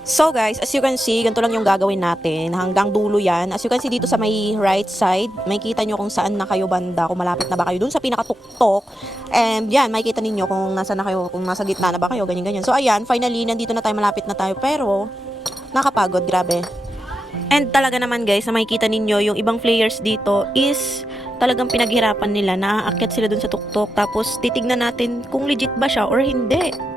So guys, as you can see, ganito lang yung gagawin natin. Hanggang dulo yan. As you can see dito sa may right side, may kita nyo kung saan na kayo banda, kung malapit na ba kayo dun sa pinakatuktok. And yan, may kita ninyo kung nasa na kayo, kung nasa gitna na ba kayo, ganyan-ganyan. So ayan, finally, nandito na tayo, malapit na tayo. Pero, nakapagod, grabe. And talaga naman guys, na makikita ninyo, yung ibang players dito is talagang pinaghirapan nila. Naaakyat sila dun sa tuktok. Tapos titignan natin kung legit ba siya or hindi.